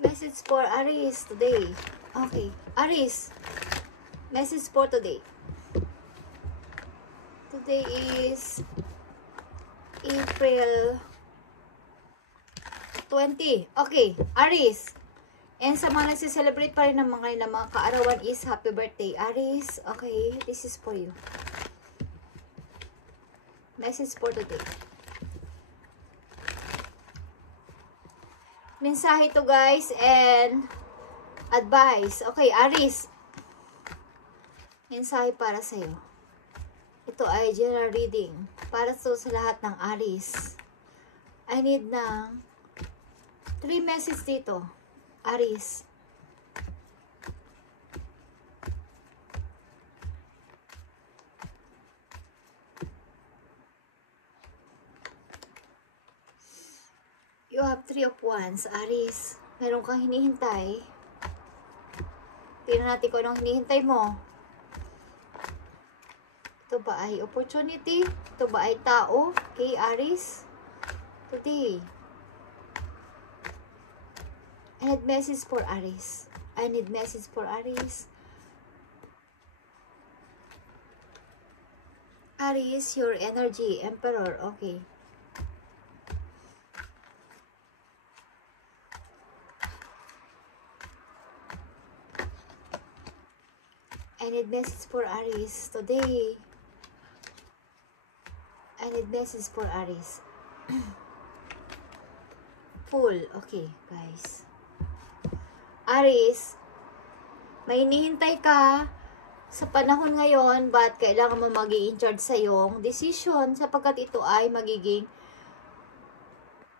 Message for Aries today. Okay. Aries. Message for today. Today is April 20. Okay. Aries. And sa mga nagsiselebrate pa rin ng mga kaarawan is happy birthday. Aries. Okay. This is for you. Message for today. Mensahe to guys and advice. Okay, Aries. Mensahe para sa'yo. Ito ay general reading. Para sa lahat ng Aries. I need ng 3 messages dito. Aries. You have 3 of Wands, Aries. Meron kang hinihintay. Tingnan natin kung anong hinihintay mo. Ito ba ay opportunity? Ito ba ay tao? Okay, Aries. Today. I need message for Aries. I need message for Aries. Aries, your energy. Emperor. Okay. I need message for Aries today. I need message for Aries. Full. Okay, guys. Aries, may hinihintay ka sa panahon ngayon, but kailangan mo mag-i-in-charge sa iyong decision sapagkat ito ay magiging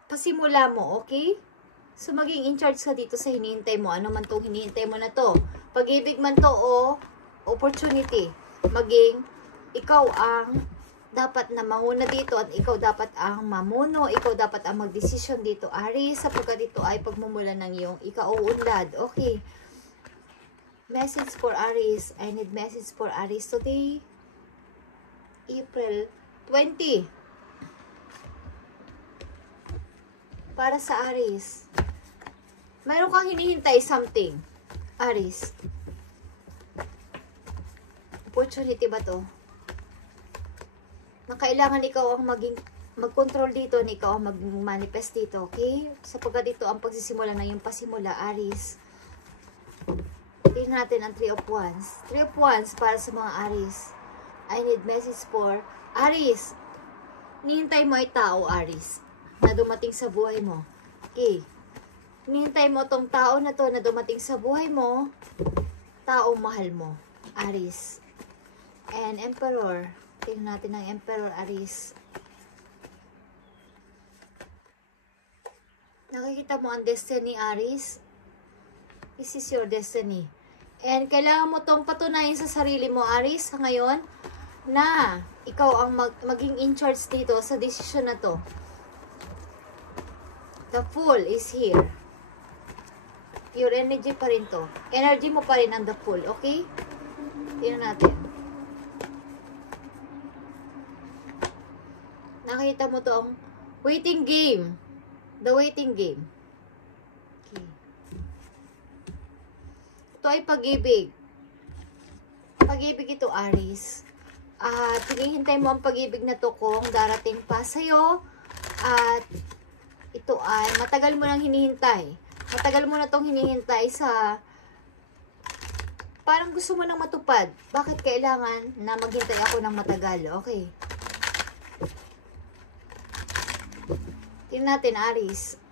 pasimula mo, okay? So, maging in-charge ka dito sa hinihintay mo. Ano man itong hinihintay mo na to. Pag-ibig man to o opportunity. Maging ikaw ang dapat na manguna dito at ikaw dapat ang mamuno. Ikaw dapat ang magdesisyon dito, Aries, sapagkat ito ay pagmumula ng iyong ikauunlad. Okay. Message for Aries. I need message for Aries today. April 20. Para sa Aries. Mayroon kang hinihintay something. Aries. Opportunity ba to? Na kailangan ikaw ang mag-control dito, na ikaw ang mag-manifest dito, okay? Sapagkat ito ang pagsisimula na yung pasimula, Aries. Tingnan natin ang 3 of Wands. 3 of Wands para sa mga Aries. I need message for Aries. Nihintay mo ay tao, Aries, na dumating sa buhay mo. Okay. Nihintay mo tong tao na to na dumating sa buhay mo, taong mahal mo, Aries. And Emperor. Tingnan natin ang Emperor, Aries. Nakikita mo ang destiny, Aries? This is your destiny. And kailangan mo tong patunayan sa sarili mo, Aries, ngayon, na ikaw ang maging in charge dito sa decision na to. The Fool is here. Your energy pa rin to. Energy mo pa rin ang The Fool, okay? Tingnan natin. Nakita mo tong waiting game. The waiting game. Okay. Ito ay pag-ibig. Pag-ibig ito, Aries. At hinihintay mo ang pag-ibig na to kung darating pa sa'yo. At ito ay matagal mo nang hinihintay. Matagal mo na tong hinihintay sa parang gusto mo nang matupad. Bakit kailangan na maghintay ako ng matagal? Okay. Tingnan natin, Aries.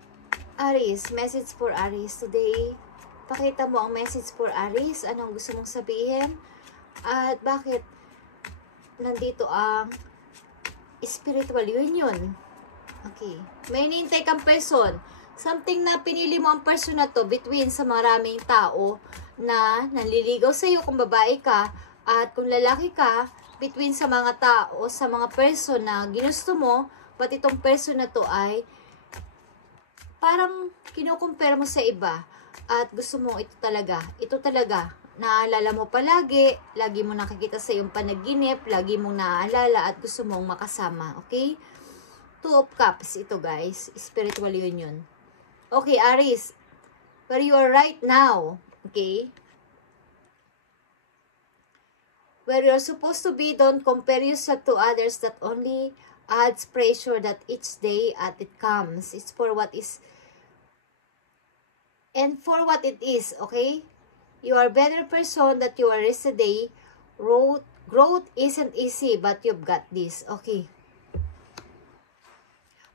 Aries, message for Aries today. Pakita mo ang message for Aries. Anong gusto mong sabihin? At bakit nandito ang spiritual union? Okay. May hinihintay kang person. Something na pinili mo ang person na to between sa maraming tao na nanliligaw sa iyo kung babae ka at kung lalaki ka, between sa mga tao, sa mga person na ginusto mo. But itong person na to ay parang kinukumpara mo sa iba at gusto mo ito talaga, naalala mo palagi, lagi mo nakikita sa iyong panaginip, lagi mong naaalala at gusto mong makasama, okay? 2 of Cups ito, guys, spiritual union. Okay, Aries, where you are right now, okay? Where you're supposed to be, don't compare yourself to others. That only adds pressure that each day at it comes. It's for what is, and for what it is, okay? You are a better person that you are yesterday. Growth isn't easy, but you've got this, okay?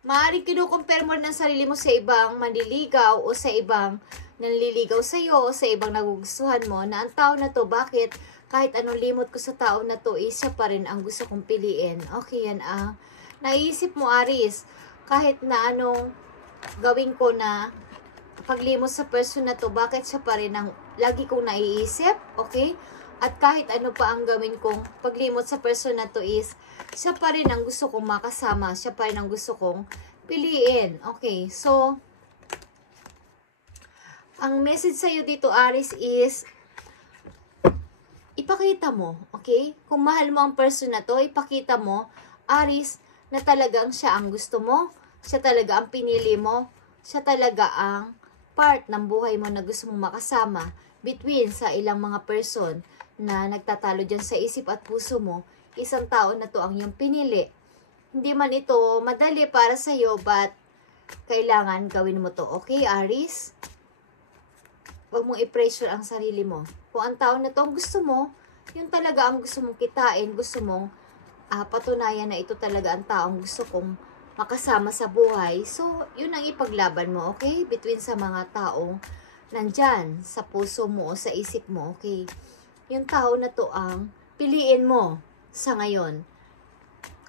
Maaaring kinukompare mo ng sarili mo sa ibang manliligaw o sa ibang nanliligaw sa iyo o sa ibang nagugustuhan mo na ang tao na to, bakit kahit anong limot ko sa tao na to, siya pa rin ang gusto kong piliin. Okay, yan ang naisip mo, Aries. Kahit na anong gawin ko na paglimot sa person na to, bakit siya pa rin ang lagi kong naiisip, okay? At kahit ano pa ang gawin kong paglimot sa person na to is, siya pa rin ang gusto kong makasama, siya pa rin ang gusto kong piliin. Okay, so, ang message sa'yo dito, Aries, is, ipakita mo, okay? Kung mahal mo ang person na to, ipakita mo, Aries, na talagang siya ang gusto mo, siya talaga ang pinili mo, siya talaga ang part ng buhay mo na gusto mong makasama between sa ilang mga person na nagtatalo dyan sa isip at puso mo. Isang tao na to ang iyong pinili. Hindi man ito madali para sa iyo, but kailangan gawin mo to, okay, Aries? Huwag mong i-pressure ang sarili mo. Kung ang tao na to ang gusto mo, yun talaga ang gusto mong kitain, gusto mong patunayan na ito talaga ang taong gusto kong makasama sa buhay. So, yun ang ipaglaban mo, okay? Between sa mga taong nandyan, sa puso mo o sa isip mo, okay? Yung tao na to ang piliin mo sa ngayon.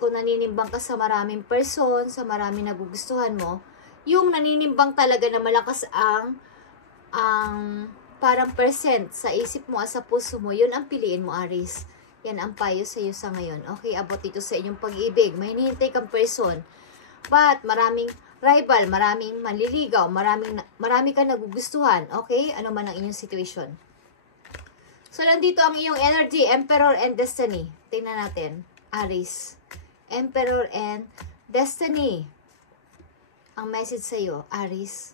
Kung naninimbang ka sa maraming person, sa maraming nagugustuhan mo, yung naninimbang talaga na malakas ang parang percent sa isip mo at sa puso mo, yun ang piliin mo, Aries. Yan ang payo sa iyo sa ngayon. Okay, abot dito sa inyong pag-ibig. May hinihintay kang person. But, maraming rival, maraming manliligaw, marami kang nagugustuhan. Okay, ano man ang inyong situation. So, nandito ang iyong energy, Emperor and Destiny. Tingnan natin, Aries. Emperor and Destiny. Ang message sa iyo, Aries.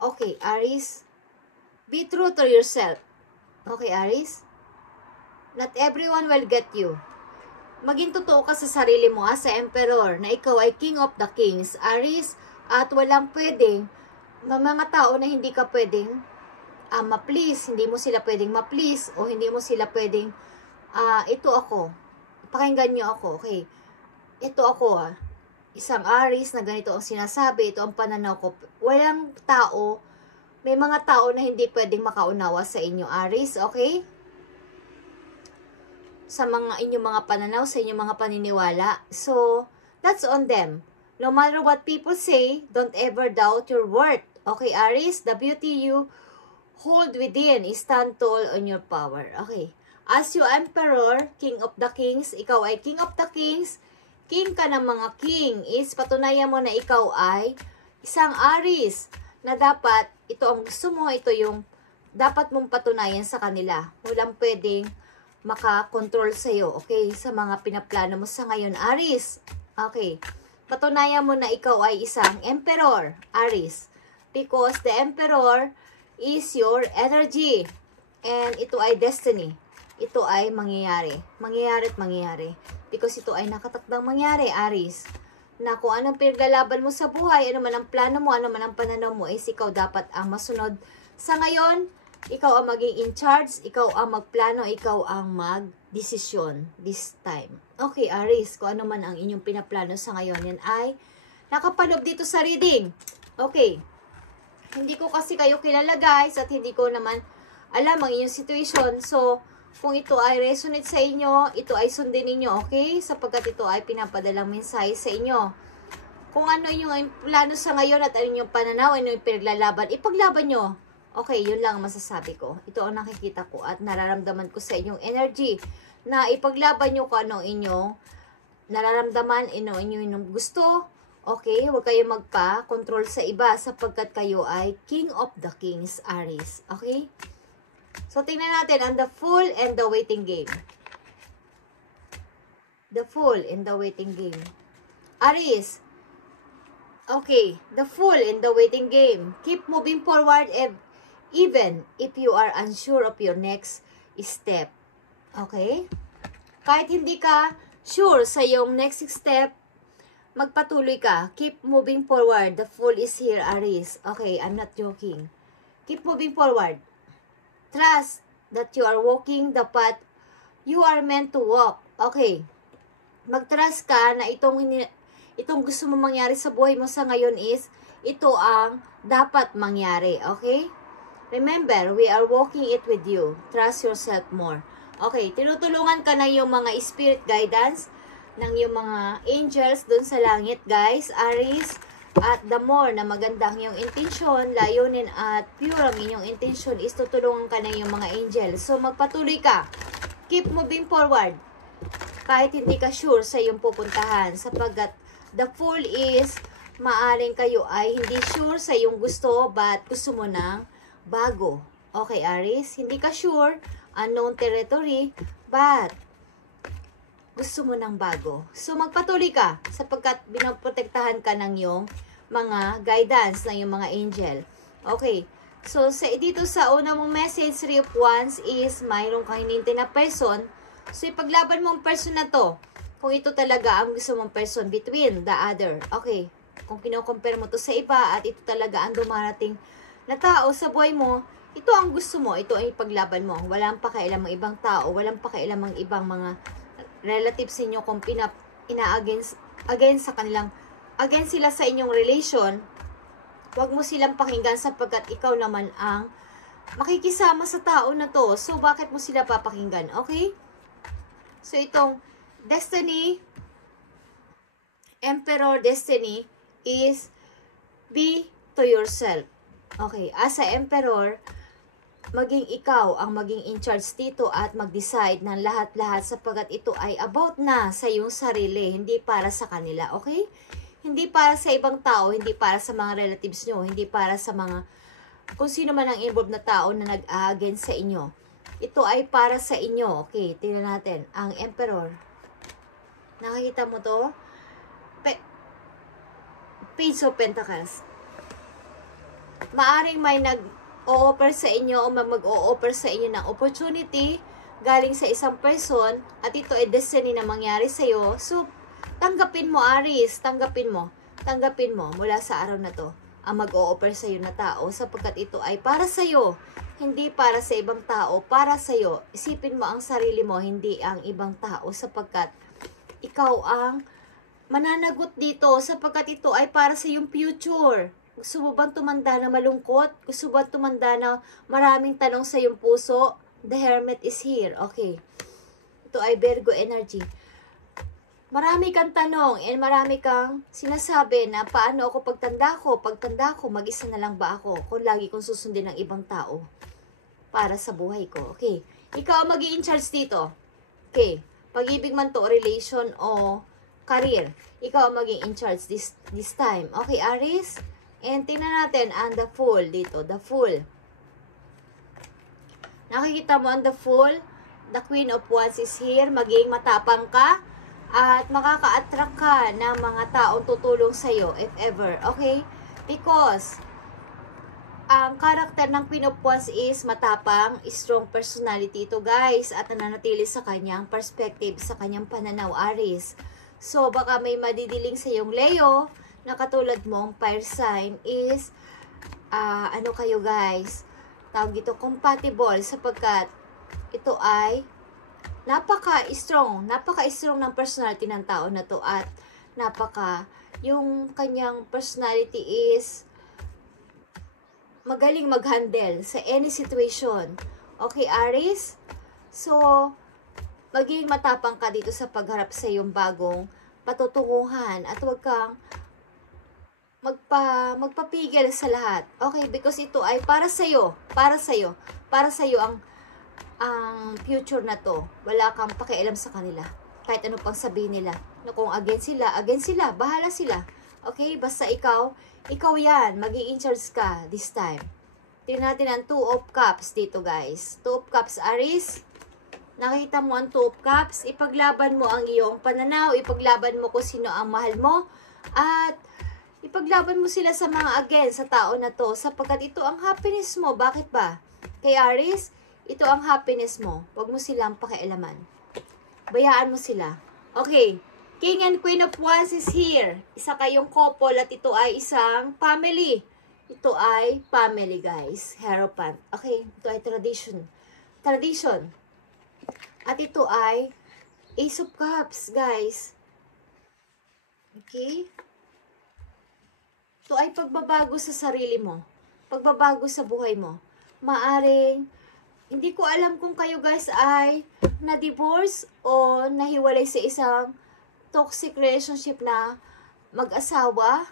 Okay, Aries. Be true to yourself. Okay, Aries? Not everyone will get you. Maging totoo ka sa sarili mo sa Emperor na ikaw ay King of the Kings, Aries, at walang pwedeng, mga tao na hindi ka pwedeng ma-please, hindi mo sila pwedeng ma-please o hindi mo sila pwedeng, ito ako, pakinggan nyo ako, okay? Ito ako, isang Aries na ganito ang sinasabi, ito ang pananaw ko. Walang tao, may mga tao na hindi pwedeng makaunawa sa inyo, Aries, okay? Sa mga inyong mga pananaw, sa inyong mga paniniwala. So, that's on them. No matter what people say, don't ever doubt your worth. Okay, Aries? The beauty you hold within is stand tall on your power. Okay. As you Emperor, King of the Kings, ikaw ay King of the Kings, King ka ng mga King, is patunayan mo na ikaw ay isang Aries na dapat, ito ang gusto mo, ito yung dapat mong patunayan sa kanila. Walang pwedeng makakontrol sa'yo, okay? Sa mga pinaplano mo sa ngayon, Aries. Okay. Patunayan mo na ikaw ay isang Emperor, Aries. Because the Emperor is your energy. And ito ay destiny. Ito ay mangyayari. Mangyayari at mangyayari. Because ito ay nakatakdang mangyari, Aries. Na kung anong pinaglalaban mo sa buhay, ano man ang plano mo, ano man ang pananaw mo, is ikaw dapat ang masunod. Sa ngayon, ikaw ang maging in charge, ikaw ang magplano, ikaw ang magdesisyon this time. Okay, Aries, kung ano man ang inyong pinaplano sa ngayon, yan ay nakapanood dito sa reading. Okay. Hindi ko kasi kayo kilala, guys, at hindi ko naman alam ang inyong situation. So, kung ito ay resonate sa inyo, ito ay sundin ninyo, okay? Sapagkat ito ay pinapadalang mensahe sa inyo. Kung ano yung plano sa ngayon at ano yung pananaw, ano yung pinaglalaban, ipaglaban nyo. Okay, yun lang ang masasabi ko. Ito ang nakikita ko at nararamdaman ko sa inyong energy na ipaglaban nyo kung ano inyong nararamdaman, inyong gusto. Okay, huwag kayo magpa-control sa iba sapagkat kayo ay King of the Kings, Aries. Okay? So, tingnan natin ang the Fool and the Waiting Game. The Fool and the Waiting Game. Aries, Okay, the Fool in the waiting game. Keep moving forward even if you are unsure of your next step. Okay? Kahit hindi ka sure sa yung next step, magpatuloy ka. Keep moving forward. The Fool is here, Aries. Okay, I'm not joking. Keep moving forward. Trust that you are walking the path you are meant to walk. Okay. Mag-trust ka na itong gusto mo mangyari sa buhay mo sa ngayon is, ito ang dapat mangyari. Okay? Remember, we are walking it with you. Trust yourself more. Okay, tinutulungan ka ng yung mga spirit guidance, ng yung mga angels dun sa langit, guys, Aries. At the more na magandang yung intensyon, layunin at pure ang inyong intensyon is tutulungan ka ng yung mga angels. So, magpatuloy ka. Keep moving forward. Kahit hindi ka sure sa iyong pupuntahan, sapagkat the Fool is, maaring kayo ay hindi sure sa iyong gusto, but gusto mo ng bago. Okay, Aries? Hindi ka sure, unknown territory, but gusto mo ng bago. So, magpatuloy ka, sapagkat binaprotektahan ka ng iyong mga guidance, ng iyong mga angel. Okay. So, dito sa una mong message, Three of Wands is, mayroon kang hinintay na person. So, ipaglaban mo ang person na to. Kung ito talaga ang gusto mong person between the other. Okay. Kung kino-compare mo to sa iba at ito talaga ang dumarating na tao sa buhay mo, ito ang gusto mo. Ito ang ipaglaban mo. Walang pakialam ang ibang tao. Walang pakialam ang ibang mga relatives ninyo kung ina-against sa kanilang, against sila sa inyong relation. Huwag mo silang pakinggan sapagkat ikaw naman ang makikisama sa tao na to. So, bakit mo sila papakinggan? Okay? So, itong Destiny, Emperor Destiny is be to yourself. Okay, as a Emperor, maging ikaw ang maging in charge dito at mag-decide ng lahat-lahat sapagkat ito ay about na sa iyong sarili, hindi para sa kanila. Okay? Hindi para sa ibang tao, hindi para sa mga relatives nyo, hindi para sa mga kung sino man ang involved na tao na nag-against sa inyo. Ito ay para sa inyo. Okay, tingnan natin. Ang Emperor. Nakikita mo to? Page of Pentacles. Maaring may nag-o-offer sa inyo o mag-o-offer sa inyo ng opportunity galing sa isang person at ito ay destiny na mangyari sa iyo. So, tanggapin mo, Aries. Tanggapin mo. Tanggapin mo mula sa araw na to ang mag-o-offer sa iyo na tao sapagkat ito ay para sa iyo. Hindi para sa ibang tao, para sa iyo. Isipin mo ang sarili mo, hindi ang ibang tao sapagkat ikaw ang mananagot dito sapagkat ito ay para sa iyong future. Gusto mo bang tumanda na malungkot? Gusto mo bang tumanda na maraming tanong sa iyong puso? The Hermit is here. Okay. Ito ay Virgo energy. Marami kang tanong and marami kang sinasabi na paano ako pagtanda ko, mag-isa na lang ba ako kung lagi kong susundin ng ibang tao para sa buhay ko. Okay. Ikaw ang mag-i-in charge dito. Okay. Pag-ibig man to, relation o career. Ikaw ang mag-i-in charge this time. Okay, Aries? And tingnan natin ang The Fool dito. The Fool. Nakikita mo ang The Fool? The Queen of Wands is here. Maging matapang ka at makaka-attract ka ng mga taong tutulong sa'yo if ever. Okay? Because ang karakter ng Queen of Wands is matapang, strong personality ito, guys, at nananatili sa kanyang perspective, sa kanyang pananaw, Aries. So, baka may madidiling sa iyong Leo, na katulad mong fire sign is, ano kayo, guys, tawag ito, compatible, sapagkat ito ay napaka-strong ng personality ng tao na to at yung kanyang personality is magaling mag-handle sa any situation. Okay, Aries? So, maging matapang ka dito sa pagharap sa iyong bagong patutunguhan at huwag kang magpapigil sa lahat. Okay, because ito ay para sa'yo ang future na to. Wala kang pakialam sa kanila. Kahit ano pang sabihin nila. Na kung against sila, bahala sila. Okay, basta ikaw yan, mag-i-in charge ka this time. Tingnan natin ang Two of Cups dito, guys. Two of Cups, Aries. Nakita mo ang Two of Cups, ipaglaban mo ang iyong pananaw, ipaglaban mo kung sino ang mahal mo, at Ipaglaban mo sila sa mga against sa tao na to sapagkat ito ang happiness mo. Bakit ba? Kay Aries, ito ang happiness mo. Huwag mo silang pakialaman. Bayaan mo sila. Okay. King and Queen of Wands is here. Isa kayong couple at ito ay isang family. Ito ay family, guys. Hierophant. Okay. Ito ay tradition. Tradition. At ito ay Ace of Cups, guys. Okay. Ito ay pagbabago sa sarili mo. Pagbabago sa buhay mo. Maaring, hindi ko alam kung kayo guys ay na-divorce o nahiwalay sa isang toxic relationship na mag-asawa.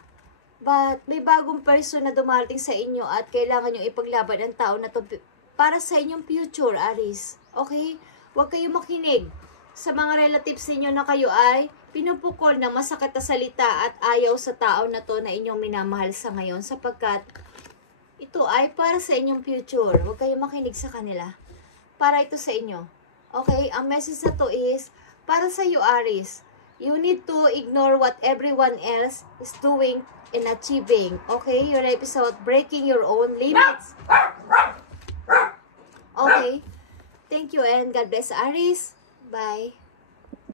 But may bagong person na dumarating sa inyo at kailangan nyo ipaglaban ang tao na to para sa inyong future, Aries. Okay? Huwag kayo makinig sa mga relatives ninyo na kayo ay pinupukol ng masakit na salita at ayaw sa tao na to na inyong minamahal sa ngayon sapagkat ito ay para sa inyong future. Huwag kayo makinig sa kanila. Para ito sa inyo. Okay? Ang message na to is para sa iyo, Aries. You need to ignore what everyone else is doing and achieving. Okay? Your episode, breaking your own limits. Okay? Thank you and God bless, Aries. Bye.